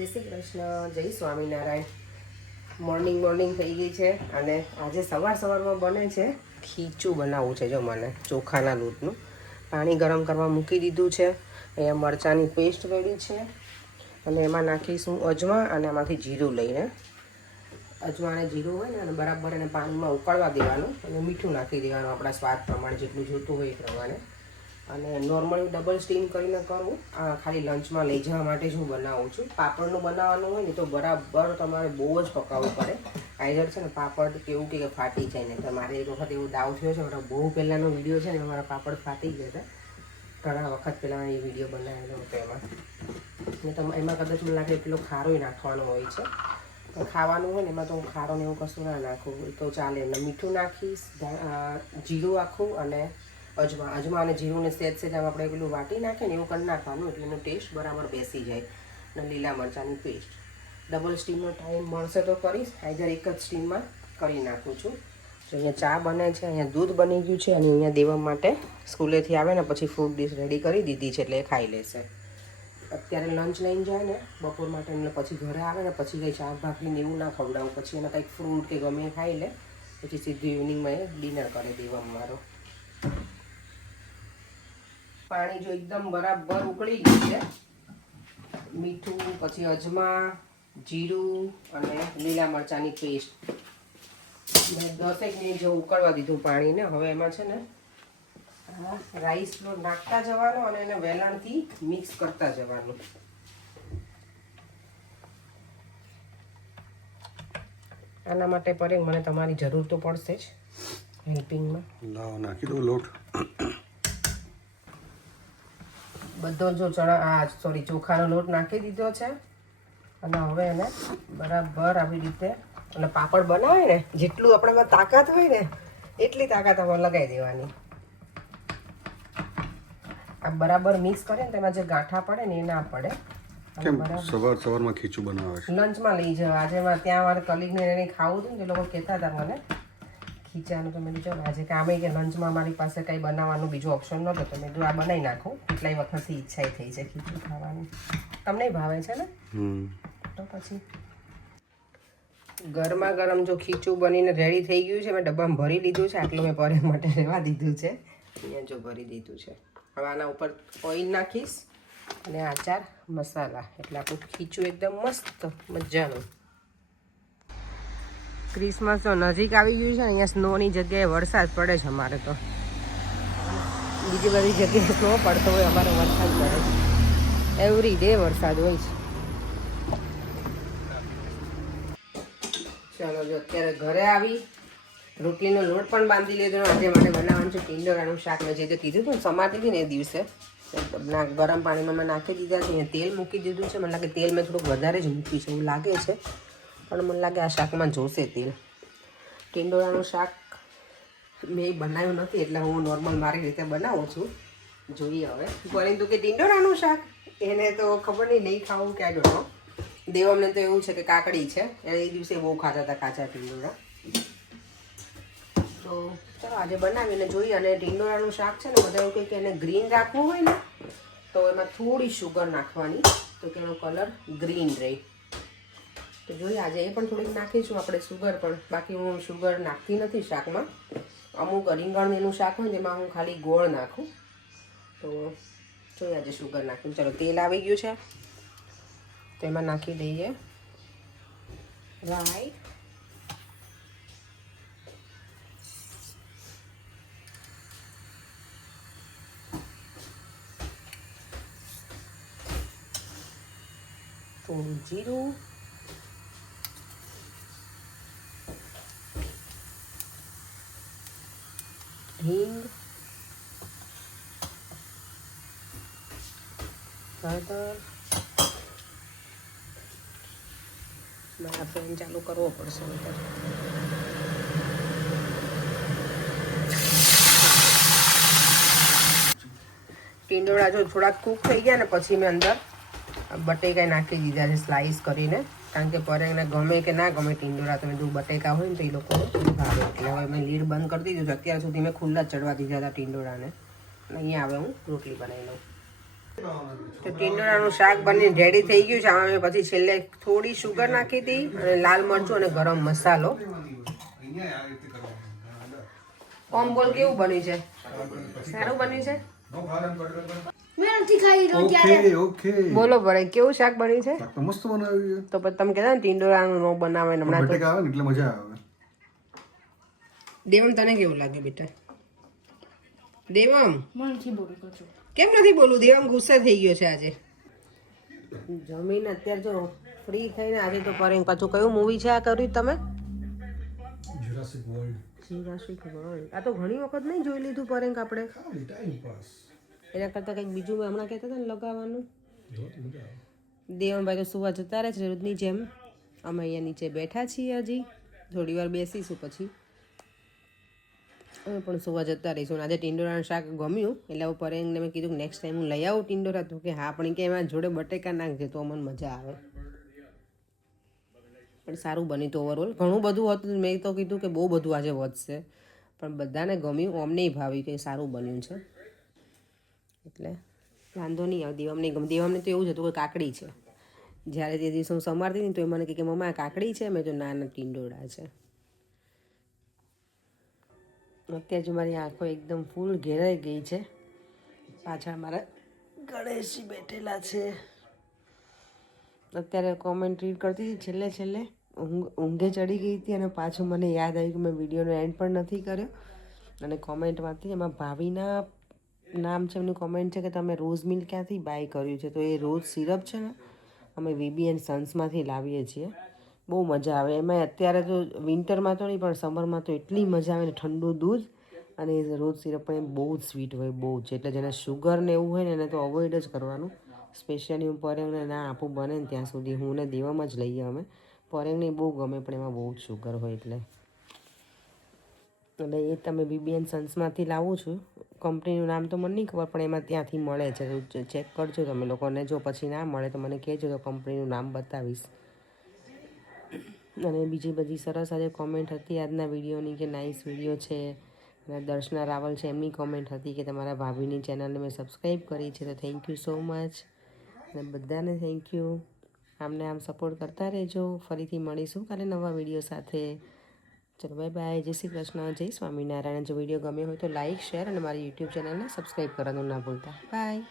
જય શ્રી કૃષ્ણ, જય સ્વામિનારાયણ. મોર્નિંગ થઈ ગઈ છે અને આજે સવારમાં બને છે ખીચું બનાવવું છે. જો મને ચોખાના લોટનું પાણી ગરમ કરવા મૂકી દીધું છે. અહીંયા મરચાંની પેસ્ટ રેડી છે અને એમાં નાખીશું અજમા અને એમાંથી જીરું લઈને અજમા અને જીરું હોય ને અને બરાબર એને પાણીમાં ઉકાળવા દેવાનું અને મીઠું નાખી દેવાનું આપણા સ્વાદ પ્રમાણે જેટલું જોતું હોય એ પ્રમાણે. અને નોર્મલી ડબલ સ્ટીમ કરીને કરું. આ ખાલી લંચમાં લઈ જવા માટે જ હું બનાવું છું. પાપડનું બનાવવાનું હોય ને તો બરાબર તમારે બહુ જ પકાવવું પડે. આઈધર છે ને પાપડ કેવું કે ફાટી જાય ને. તમારે એક વખત એવું દાવ થયો છે, મારો બહુ પહેલાંનો વિડીયો છે ને મારા પાપડ ફાટી ગયા હતા. ઘણા વખત પહેલાં એ વિડીયો બનાવેલો હતો એમાં. ને તમે એમાં કદાચ મને લાગે એટલો ખારો નાખવાનો હોય છે. તો ખાવાનું હોય ને એમાં તો હું ખારો ને એવું કશું ના નાખું તો ચાલે. એટલે મીઠું નાખીશ, જીરું આખું અને અજમા અને જીરુંને સેજ આમ આપણે પેલું વાટી નાખીએ ને એવું કરી નાખવાનું એટલે એનો ટેસ્ટ બરાબર બેસી જાય. અને લીલા મરચાંની પેસ્ટ ડબલ સ્ટીમનો ટાઈમ મળશે તો કરીશ, આઈધર એક જ સ્ટીમમાં કરી નાખું છું. તો અહીંયા ચા બને છે, અહીંયા દૂધ બની ગયું છે અને અહીંયા દેવા માટે સ્કૂલેથી આવે ને પછી ફ્રૂટ ડીશ રેડી કરી દીધી છે એટલે એ ખાઈ લેશે. અત્યારે લંચ લઈને જાય ને બપોર માટે એટલે પછી ઘરે આવે ને પછી કંઈ શાક ભાખરીને એવું ના ખવડાવું. પછી એને કંઈક ફ્રૂટ કે ગમે એ ખાઈ લે પછી સીધું ઇવનિંગમાં એ ડિનર કરે દેવા મારો. પાણી જો એકદમ બરાબર ઉકળી ગયું છે, મીઠું પછી અજમા જીરું અને લીલા મરચાંની પેસ્ટ મેં 10 મિનિટ જેવું ઉકળવા દીધું પાણીને. હવે એમાં છે ને રાઈસ ફ્લોર નાખતા જવાનો અને એને વેલણથી મિક્સ કરતા જવાનું. આના માટે પર મને તમારી જરૂર તો પડશે જ હેલ્પિંગમાં. નાખી દો લોટ બધો જો ચોખાનો લોટ નાખી દીધો છે અને હવે એને બરાબર આવી રીતે અને પાપડ બનાવે ને જેટલું આપણામાં તાકાત હોય ને એટલી તાકાત આમાં લગાવી દેવાની. આ બરાબર મિક્સ કરે ને તેમાં જે ગાંઠા પડે ને એ ના પડે. કેમ સવારમાં ખીચું બનાવે છે? લંચમાં લઈ જવા. આજે ત્યાં મારે કલીગને એને ખાવું હતું ને એ લોકો કહેતા હતા મને ખીચાનું. તો મેં કીધું આજે કામે કે લંચમાં મારી પાસે કંઈ બનાવવાનું બીજું ઓપ્શન નહોતો તો મેં કીધું આ બનાવી નાખું. કેટલાય વખતથી ઈચ્છા થઈ છે ખીચું ખાવાની. તમને ભાવે છે ને? તો પછી ગરમા ગરમ જો ખીચું બનીને રેડી થઈ ગયું છે. મેં ડબ્બામાં ભરી લીધું છે. આટલું મેં પરે માટે રહેવા દીધું છે. અહીંયા જો ભરી દીધું છે. હવે આના ઉપર ઓઇલ નાખીશ અને આચાર મસાલા એટલે આપણું ખીચું એકદમ મસ્ત મજાનું. ક્રિસમસ તો નજીક આવી ગયું છે. અહીંયા સ્નોની જગ્યાએ વરસાદ પડે છે. અમારે તો બીજી બધી જગ્યાએ સ્નો પડતો હોય, અમારે વરસાદ પડે છે. એવરી ડે વરસાદ હોય છે. ચાલો જો અત્યારે ઘરે આવી રોટલીનો લોટ પણ બાંધી લીધો. આજે માટે બનાવવાનું છે ટીંડોરાનું શાક. મેં જે તે કીધું હતું સમાતી હતી ને એ દિવસે ગરમ પાણીમાં મેં નાખી દીધા છે. અહીંયા તેલ મૂકી દીધું છે. મને લાગે તેલ મેં થોડુંક વધારે જ મૂક્યું છે એવું લાગે છે, પણ મને લાગે આ શાકમાં જોશે તેલ. ટીંડોરાનું શાક મેં બનાવ્યું નથી એટલે હું નોર્મલ મારી રીતે બનાવું છું. જોઈએ હવે. પરંતુ કે ટીંડોરાનું શાક એને તો ખબર નહીં ખાવું કે આઈ ડોન્ટ નો. દેવમને તો એવું છે કે કાકડી છે, એ દિવસે બહુ ખાતા હતા કાચા ટીંડોરા. તો ચાલો આજે બનાવીને જોઈએ. અને ટીંડોરાનું શાક છે ને બધા એવું કહે કે એને ગ્રીન રાખવું હોય ને તો એમાં થોડી શુગર નાખવાની તો કે એનો કલર ગ્રીન રહે. તો જોઈએ આજે એ પણ થોડીક નાખીશું આપણે શુગર પણ. બાકી હું શુગર નાખતી નથી શાકમાં. અમુક રીંગણ એનું શાક હોય ને એમાં હું ખાલી ગોળ નાખું. તો જોઈએ આજે શુગર નાખું. ચાલો તેલ આવી ગયું છે તો એમાં નાખી દઈએ રાઈ, થોડું જીરું, હિંગ, હળદર. મારા ફેન ચાલુ કરવો પડશે. ટીંડોળા જો થોડાક કૂક થઈ ગયા ને પછી મેં અંદર બટેકા નાખી દીધા છે સ્લાઈસ કરીને. કારણ કે પરેને ગમે કે ના ગમે ટીંડોળા તમે જો બટેકા હોય ને તો એ લોકોને ભાવે. એટલે હવે મેં લીડ બંધ કરી દીધું છે. અત્યાર સુધી મેં ખુલ્લા ચડવા દીધા હતા ટીંડોળાને. અને અહીંયા હવે હું રોટલી બનાવી લઉં. તો ટીંડોળાનું શાક બનીને રેડી થઈ ગયું છે. આમાં મેં પછી છેલ્લે થોડી શુગર નાખી હતી અને લાલ મરચું અને ગરમ મસાલો. ઓમ બોલ કેવું બન્યું છે? સારું બન્યું છે? ઓકે બોલો પડે કેવું શાક બન્યું છે? શાક તો મસ્ત બનાવ્યું છે. તો પછી તમે કહેતા ને ટીંડોળાનું ન બનાવે ને હમણાં તો. બટેકા આવે ને એટલે મજા આવે. દેવમ તને કેવું લાગે બેટા? દેવમ કેમ નથી બોલું? દેવમ ગુસ્સે થઈ ગયો છે આજે. જમીન અત્યારે જો ફ્રી થઈને આજે તો પરેંગ પાછું કયું મૂવી છે આ કર્યું તમે? Jurassic world. Jurassic world. આ તો ઘણી વખત નહીં જોઈ લીધું પરેંગ આપણે. Time pass. એના કરતાં કંઈક બીજું મેં હમણાં કહેતા હતા ને લગાવવાનું. દેવનભાઈ તો સુવા જતા રહે છે રોજની જેમ. અમે અહીંયા નીચે બેઠા છીએ હજી થોડી વાર બેસીશું પછી અમે પણ સુવા જતા રહીશું. આજે ટીંડોળાનું શાક ગમ્યું એટલે હું પરેંગને મેં કીધું નેક્સ્ટ ટાઈમ હું લઈ આવું ટીંડોળા. તો કે હા પણ કે એમાં જોડે બટેકા નાખજે તો અમને મજા આવે. પણ સારું બન્યું તો ઓવરઓલ ઘણું બધું હતું. મેં તો કીધું કે બહુ બધું આજે વધશે પણ બધાને ગમ્યું. અમને ભાવ્યું કે સારું બન્યું છે એટલે વાંધો નહીં આવે. દેવમને ગમે. દેવમને તો એવું જ હતું કે કાકડી છે. જ્યારે તે દિવસે હું સમારતી હતી તો એ મને કહે કે મમ્મા કાકડી છે? મેં તો નાના ટીંડોળા છે. અત્યારે જો મારી આંખો એકદમ ફૂલ ઘેરાઈ ગઈ છે. પાછળ મારા ગણેશજી બેઠેલા છે. અત્યારે કોમેન્ટ રીડ કરતી હતી છેલ્લે ઊંઘે ચડી ગઈ હતી અને પાછું મને યાદ આવ્યું કે મેં વિડીયોનો એન્ડ પણ નથી કર્યો. અને કોમેન્ટમાંથી એમાં ભાવિના નામ છે એમનું કોમેન્ટ છે કે તમે રોઝ મિલ્ક ક્યાંથી બાય કર્યું છે? તો એ રોઝ સિરપ છે ને અમે વીબી એન્ડ સન્સમાંથી લાવીએ છીએ. બહુ મજા આવે એમાં. અત્યારે તો વિન્ટરમાં તો નહીં પણ સમરમાં તો એટલી મજા આવે ને. ઠંડુ દૂધ અને એ રોઝ સિરપ પણ બહુ જ સ્વીટ હોય બહુ જ. એટલે જેને શુગર ને એવું હોય ને એને તો અવોઇડ જ કરવાનું. સ્પેશિયલી હું પરેંગને ના આપું બને ને ત્યાં સુધી. હું ને દેવામાં જ લઈએ અમે. પરેંગને બહુ ગમે પણ એમાં બહુ જ શુગર હોય એટલે એ તમે બીબી એન્ડ સન્સમાંથી લાવું છું. કંપનીનું નામ તો મને નહીં ખબર પણ એમાં ત્યાંથી મળે છે. તો ચેક કરજો તમે લોકોને. જો પછી ના મળે તો મને કહેજો તો કંપનીનું નામ બતાવીશ. અને બીજી બધી સરસ આજે કોમેન્ટ હતી આજના વિડીયોની કે નાઇસ વિડીયો છે. અને દર્શના રાવલ છે એમની કોમેન્ટ હતી કે તમારા ભાભીની ચેનલને મેં સબસ્ક્રાઈબ કરી છે તો થેન્ક યુ સો મચ. અને બધાને થેન્ક યુ. આમને આમ સપોર્ટ કરતા રહેજો. ફરીથી મળીશું કાલે નવા વિડીયો સાથે. ચલો બાય બાય. જય શ્રી કૃષ્ણ. જય સ્વામિનારાયણ. જો વિડીયો ગમ્યો હોય તો લાઇક શેર અને મારી યુટ્યુબ ચેનલને સબસ્ક્રાઈબ કરવાનું ના ભૂલતા. બાય.